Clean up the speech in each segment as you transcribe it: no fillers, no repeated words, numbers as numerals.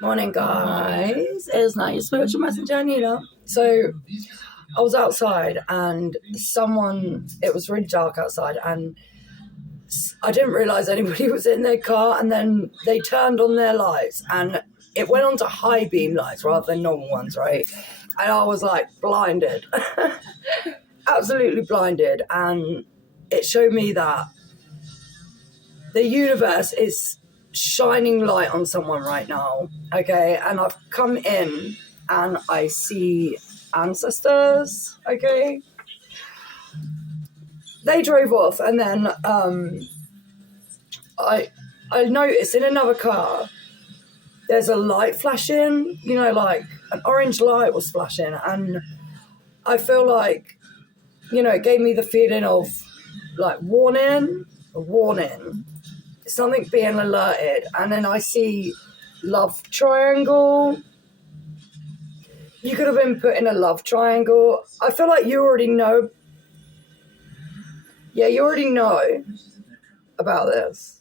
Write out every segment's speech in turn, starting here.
Morning, guys. It's not your spiritual messenger, Anita. So, I was outside and it was really dark outside, and I didn't realize anybody was in their car, and then they turned on their lights, and it went on to high beam lights rather than normal ones, right? And I was like blinded, absolutely blinded. And it showed me that the universe is shining light on someone right now, okay? And I've come in and I see ancestors, okay? They drove off, and then I noticed in another car there's a light flashing, like an orange light was flashing, and I feel like, it gave me the feeling of like warning, something being alerted. And then I see love triangle. You could have been put in a love triangle. I feel like you already know. Yeah, you already know about this.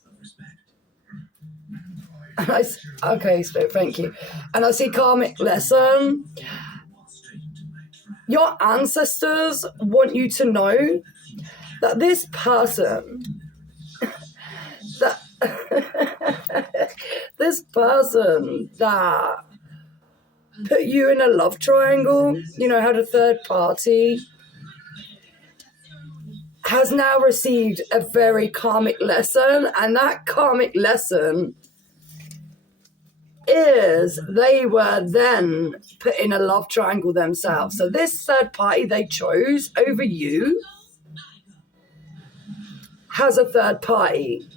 And okay, so thank you. And I see karmic lesson. Your ancestors want you to know that this person, this person that put you in a love triangle, had a third party, has now received a very karmic lesson. And that karmic lesson is they were then put in a love triangle themselves. So this third party they chose over you has a third party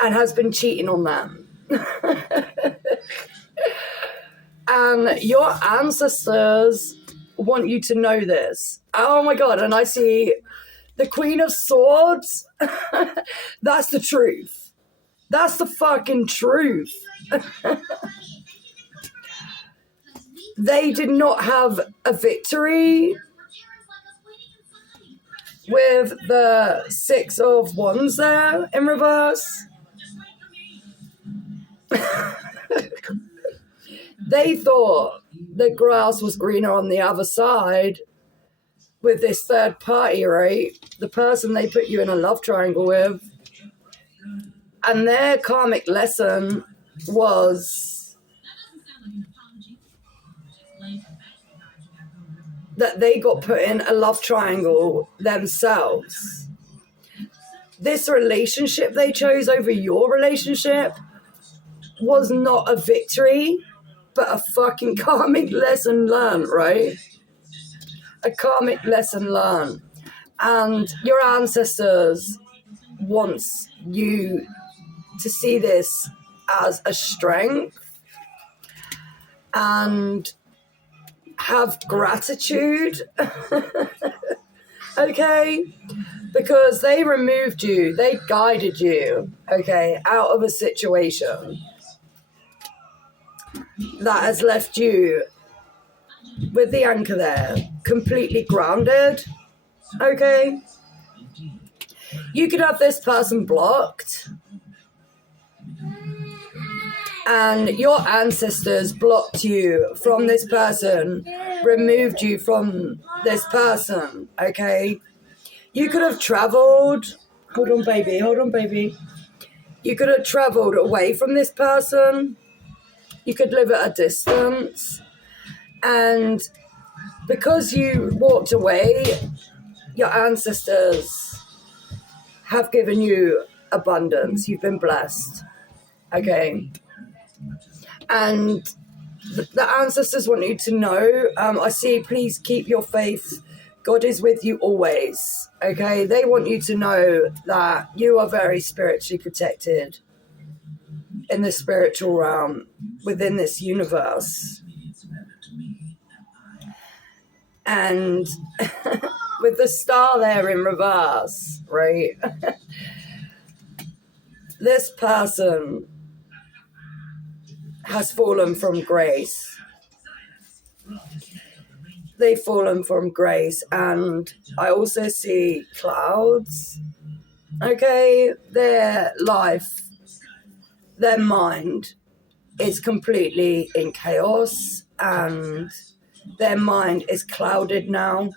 and has been cheating on them. And your ancestors want you to know this. Oh my God. And I see the Queen of Swords. That's the truth. That's the fucking truth. They did not have a victory with the Six of Wands there in reverse. They thought the grass was greener on the other side with this third party, right? The person they put you in a love triangle with. And their karmic lesson was that they got put in a love triangle themselves. This relationship they chose over your relationship was not a victory, but a fucking karmic lesson learned, right? A karmic lesson learned. And your ancestors wants you to see this as a strength and have gratitude, okay? Because they removed you, they guided you, okay, out of a situation that has left you with the anchor there, completely grounded, okay? You could have this person blocked, and your ancestors blocked you from this person, removed you from this person, okay? You could have traveled. Hold on, baby. You could have traveled away from this person. You could live at a distance. And because you walked away, your ancestors have given you abundance. You've been blessed, okay? And the ancestors want you to know, I see, please keep your faith. God is with you always, okay? They want you to know that you are very spiritually protected in the spiritual realm within this universe. And with the star there in reverse, right? This person has fallen from grace. They've fallen from grace. And I also see clouds, okay? Their life, their mind is completely in chaos and their mind is clouded now.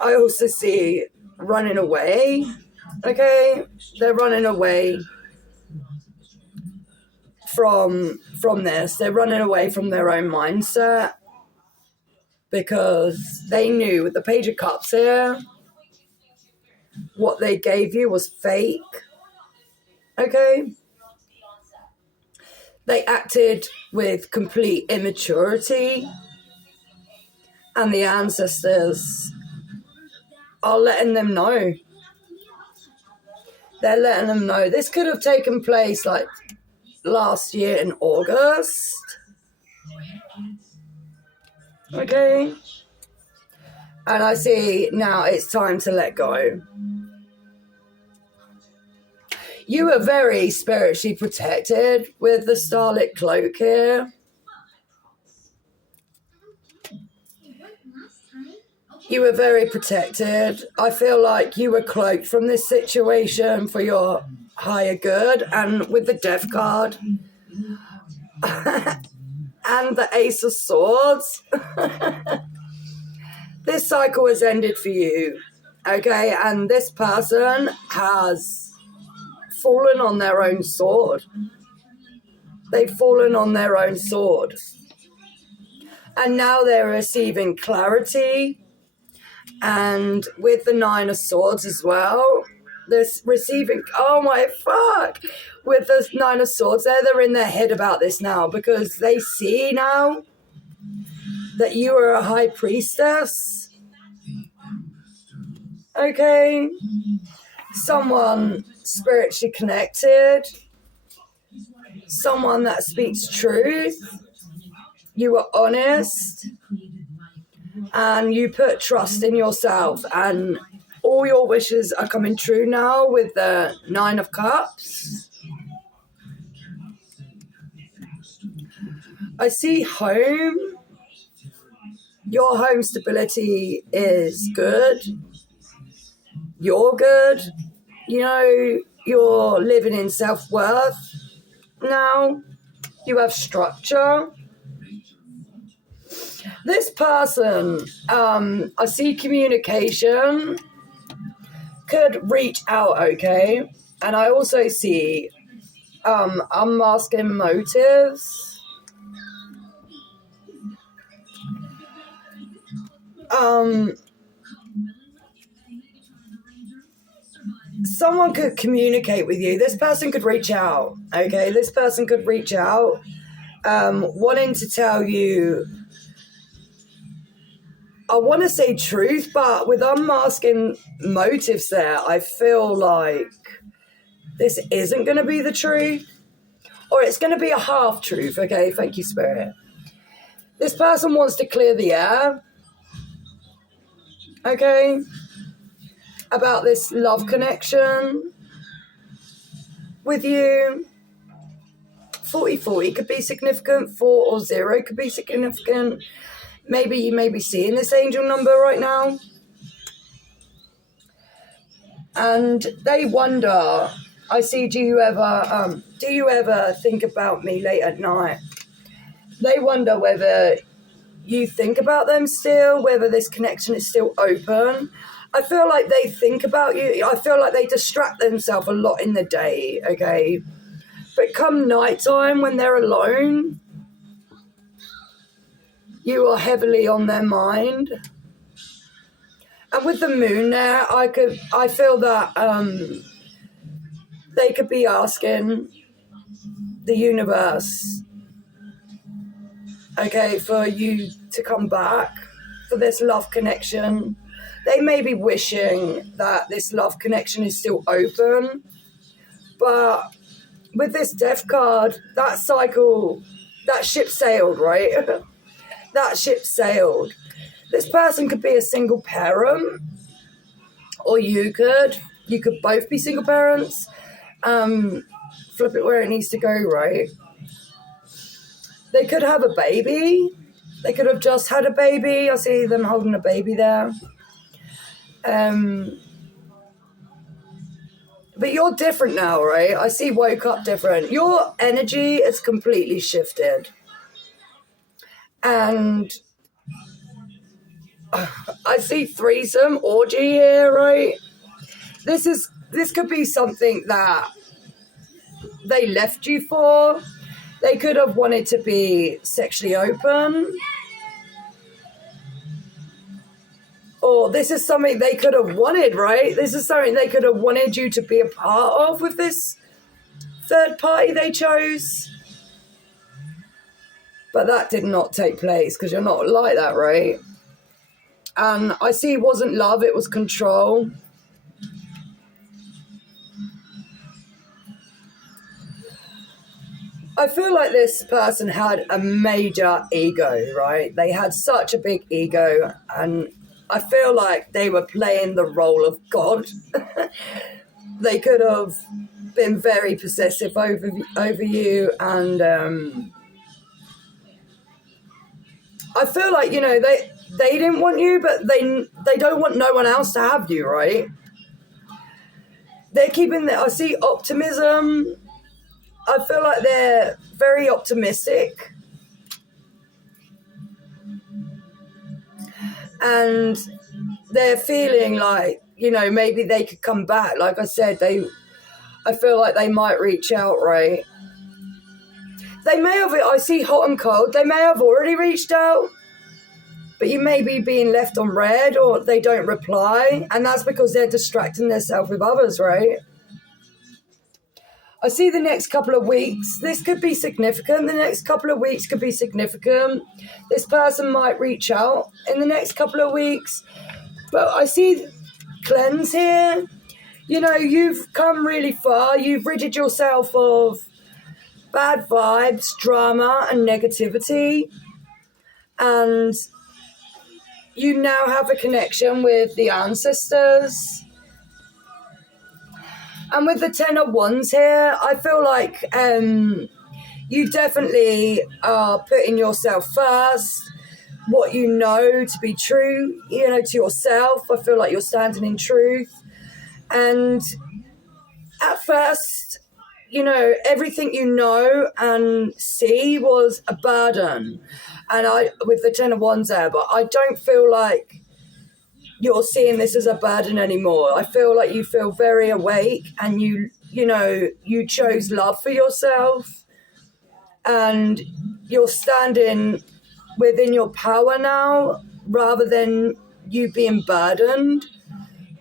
I also see running away. Okay, they're running away from this. They're running away from their own mindset because they knew with the Page of Cups here, what they gave you was fake. Okay, they acted with complete immaturity, and the ancestors are letting them know. They're letting them know. This could have taken place like last year in August. Okay. And I see now it's time to let go. You were very spiritually protected with the starlit cloak here. You were very protected. I feel like you were cloaked from this situation for your higher good. And with the Death card and the Ace of Swords, this cycle has ended for you. Okay, and this person has fallen on their own sword. They've fallen on their own sword. And now they're receiving clarity. And with the Nine of Swords as well, they're receiving, oh my fuck. With the Nine of Swords, they're in their head about this now because they see now that you are a high priestess. Okay. Someone spiritually connected, someone that speaks truth, you are honest, and you put trust in yourself, and all your wishes are coming true now with the Nine of Cups. I see home. Your home stability is good. You're good. You know, you're living in self-worth now. You have structure. This person, I see communication could reach out, okay? And I also see unmasking motives. Someone could communicate with you. This person could reach out, okay? This person could reach out, wanting to tell you, I want to say truth, but with unmasking motives there, I feel like this isn't going to be the truth, or it's going to be a half truth, okay? Thank you, Spirit. This person wants to clear the air, okay, about this love connection with you. 40-40 could be significant, 4 or 0 could be significant. Maybe you may be seeing this angel number right now. And they wonder, I see, do you ever think about me late at night? They wonder whether you think about them still, whether this connection is still open. I feel like they think about you. I feel like they distract themselves a lot in the day, okay? But come nighttime when they're alone, you are heavily on their mind. And with the moon there, I feel that they could be asking the universe, okay, for you to come back, for this love connection. They may be wishing that this love connection is still open, but with this Death card, that cycle, that ship sailed, right? That ship sailed. This person could be a single parent, or you could both be single parents. Flip it where it needs to go, right? They could have a baby. They could have just had a baby. I see them holding a baby there. But you're different now, right? I see woke up different. Your energy is completely shifted. And I see threesome, orgy here, right? This could be something that they left you for. They could have wanted to be sexually open. Or this is something they could have wanted, right? This is something they could have wanted you to be a part of with this third party they chose. But that did not take place because you're not like that, right? And I see it wasn't love, it was control. I feel like this person had a major ego, right? They had such a big ego, and I feel like they were playing the role of God. They could have been very possessive over you, and I feel like, you know, they didn't want you, but they don't want no one else to have you, right? They're keeping I see optimism. I feel like they're very optimistic. And they're feeling like, you know, maybe they could come back. Like I said, I feel like they might reach out, right? They may have, I see hot and cold, they may have already reached out, but you may be being left on red or they don't reply. And that's because they're distracting themselves with others, right? I see the next couple of weeks, this could be significant. The next couple of weeks could be significant. This person might reach out in the next couple of weeks. But I see cleanse here. You know, you've come really far. You've ridded yourself of bad vibes, drama, and negativity. And you now have a connection with the ancestors. And with the 10 of Wands here, I feel like you definitely are putting yourself first, what you know to be true, you know, to yourself. I feel like you're standing in truth. And at first, you know, everything you know and see was a burden. And with the 10 of Wands there, but I don't feel like you're seeing this as a burden anymore. I feel like you feel very awake, and you know, you chose love for yourself, and you're standing within your power now, rather than you being burdened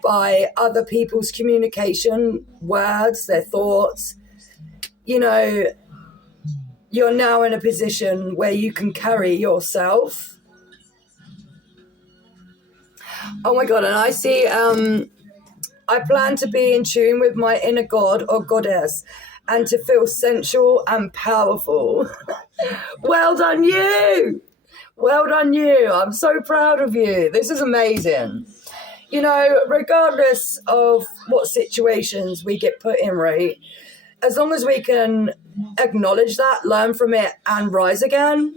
by other people's communication, words, their thoughts. You know, you're now in a position where you can carry yourself. Oh my God, and I see, I plan to be in tune with my inner god or goddess and to feel sensual and powerful. Well done you! Well done you! I'm so proud of you. This is amazing. You know, regardless of what situations we get put in, right, as long as we can acknowledge that, learn from it, and rise again,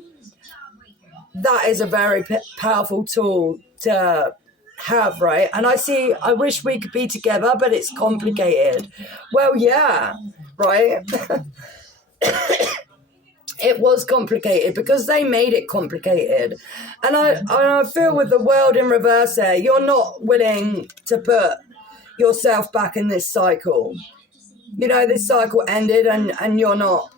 that is a very powerful tool to have, right? And I wish we could be together, but it's complicated. Well, yeah, right? It was complicated because they made it complicated. And I feel with the world in reverse there, you're not willing to put yourself back in this cycle. You know, this cycle ended, and you're not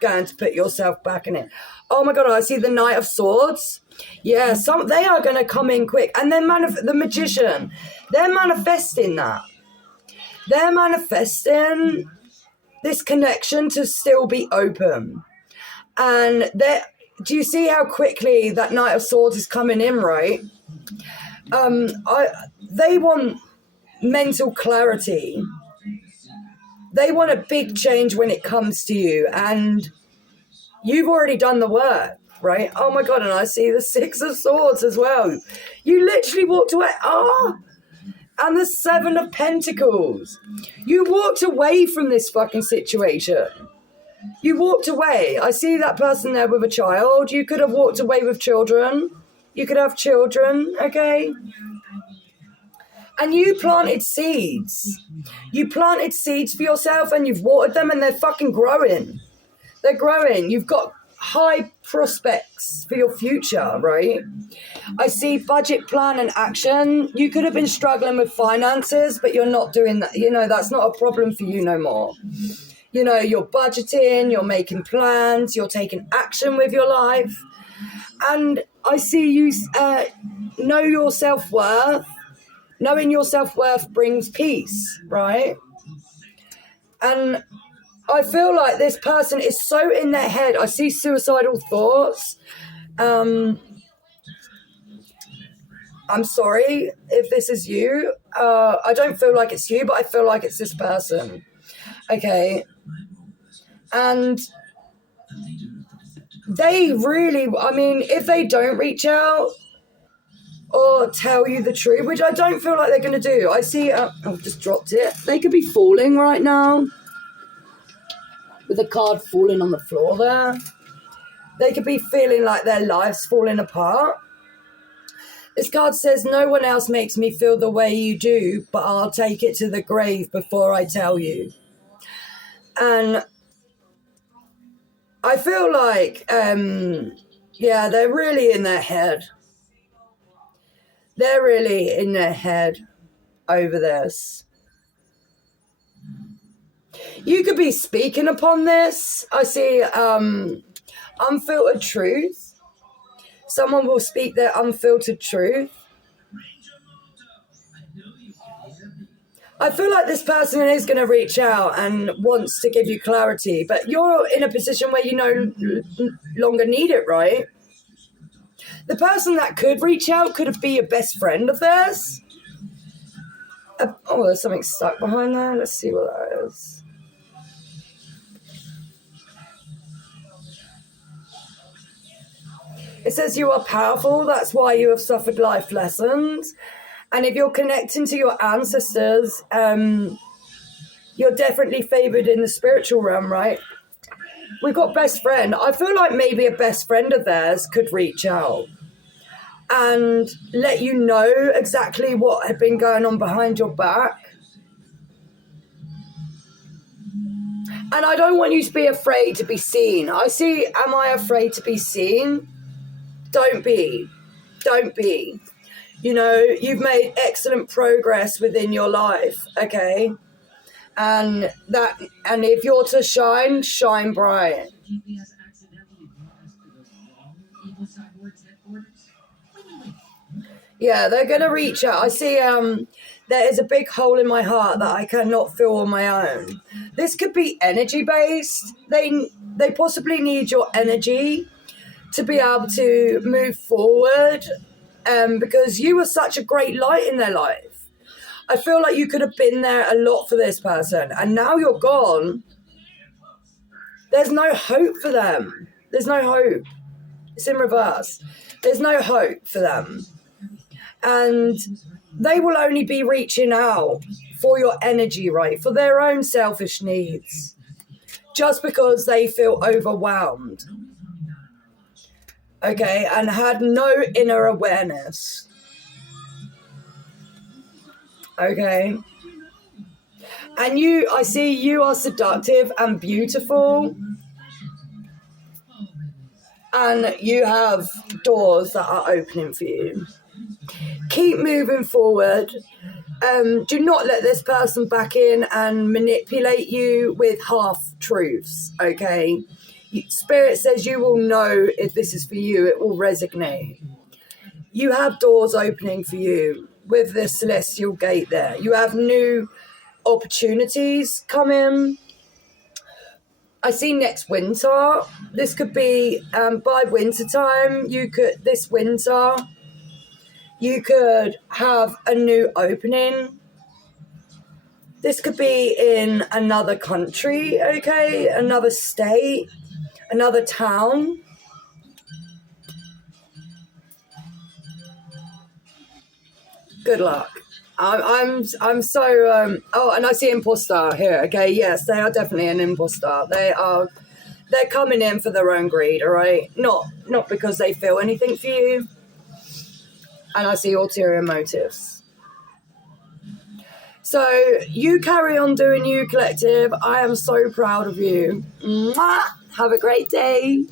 going to put yourself back in it. Oh my God, I see the Knight of Swords. Yeah, they are going to come in quick. And then the Magician, they're manifesting that. They're manifesting this connection to still be open. And do you see how quickly that Knight of Swords is coming in, right? They want mental clarity. They want a big change when it comes to you. And you've already done the work. Right? Oh my God, and I see the Six of Swords as well. You literally walked away. And the Seven of Pentacles. You walked away from this fucking situation. You walked away. I see that person there with a child. You could have walked away with children. You could have children, okay? And you planted seeds. You planted seeds for yourself and you've watered them and they're fucking growing. They're growing. You've got high prospects for your future, right? I see budget, plan and action. You could have been struggling with finances, but you're not doing that. You know, that's not a problem for you no more. You know, you're budgeting, you're making plans, you're taking action with your life. And I see you know your self-worth. Knowing your self-worth brings peace, right? And I feel like this person is so in their head. I see suicidal thoughts. I'm sorry if this is you. I don't feel like it's you, but I feel like it's this person. Okay. And they really, I mean, if they don't reach out or tell you the truth, which I don't feel like they're going to do. I see, I've just dropped it. They could be falling right now. With a card falling on the floor there. They could be feeling like their life's falling apart. This card says, no one else makes me feel the way you do, but I'll take it to the grave before I tell you. And I feel like, yeah, they're really in their head. They're really in their head over this. You could be speaking upon this. I see unfiltered truth. Someone will speak their unfiltered truth. I feel like this person is going to reach out and wants to give you clarity, but you're in a position where you no longer need it, right? The person that could reach out could be a best friend of theirs. Oh, there's something stuck behind there. Let's see what that is. It says you are powerful. That's why you have suffered life lessons. And if you're connecting to your ancestors, you're definitely favored in the spiritual realm, right? We've got best friend. I feel like maybe a best friend of theirs could reach out and let you know exactly what had been going on behind your back. And I don't want you to be afraid to be seen. I see, am I afraid to be seen? Don't be. Don't be. You know, you've made excellent progress within your life, okay? And if you're to shine, shine bright. Yeah, they're going to reach out. I see there is a big hole in my heart that I cannot fill on my own. This could be energy-based. They possibly need your energy to be able to move forward because you were such a great light in their life. I feel like you could have been there a lot for this person, and now you're gone. There's no hope for them. There's no hope. It's in reverse. There's no hope for them. And they will only be reaching out for your energy, right? For their own selfish needs. Just because they feel overwhelmed. Okay, and had no inner awareness. Okay. And I see you are seductive and beautiful. And you have doors that are opening for you. Keep moving forward. Do not let this person back in and manipulate you with half-truths, okay? Spirit says you will know if this is for you. It will resonate. You have doors opening for you with this celestial gate there. You have new opportunities coming. I see next winter. This could be by winter time. This winter, you could have a new opening. This could be in another country, okay? Another state, another town. Good luck. I'm so oh, and I see imposter here. Okay, yes, they are definitely an imposter. They're coming in for their own greed, all right? Not because they feel anything for you. And I see ulterior motives. So you carry on doing you, collective. I am so proud of you. Mwah! Have a great day.